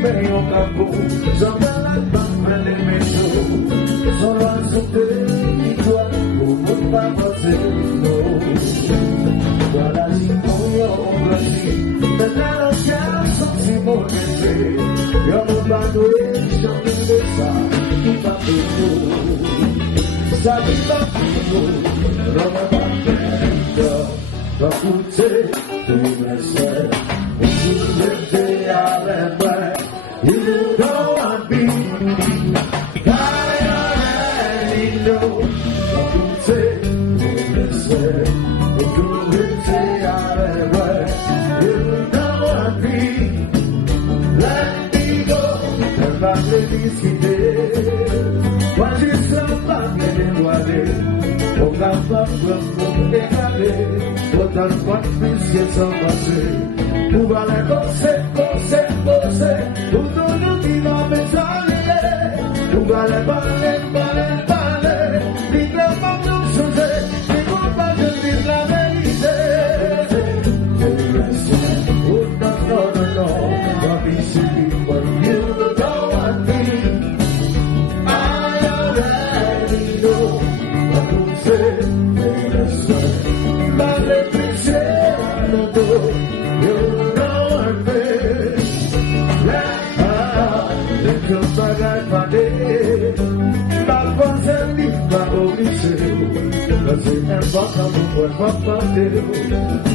medio campo, sobre la pampa del metro, solo al sottile como un papacero. Guarda si voglio così, per la roccia si muove, io non vado e sono in messa, ti fa tutto. Sabi ba tutto, non va bene, va tutto, tu mi sei, e tu mi sei a me. You know I'd be, I already know what you say, what you will say, you know I'd be, let me go, and my ladies keep there, what is somebody in one day, what I'm not from the day, what I'm what this gets on my day, who I go say, who don't give up and who got a ballet, the club of no Jose, the good button is la verite. Oh, no, what is it for you? Know what me? I already know what you say. But let me say, you know what me. Just like I did, not once and leave my only soul. Cause it never come what Papa did.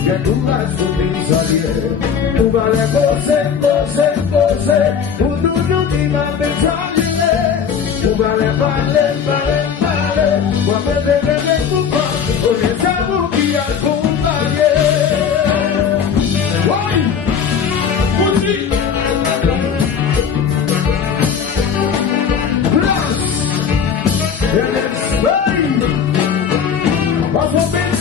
Get too much for things I did. Who got a pose, who do you think I'm a child? Who got a vale, what the devil to come? Oh, yes, I will be a company. Why? What's it?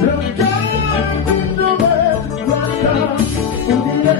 Lo que no me guarda, un día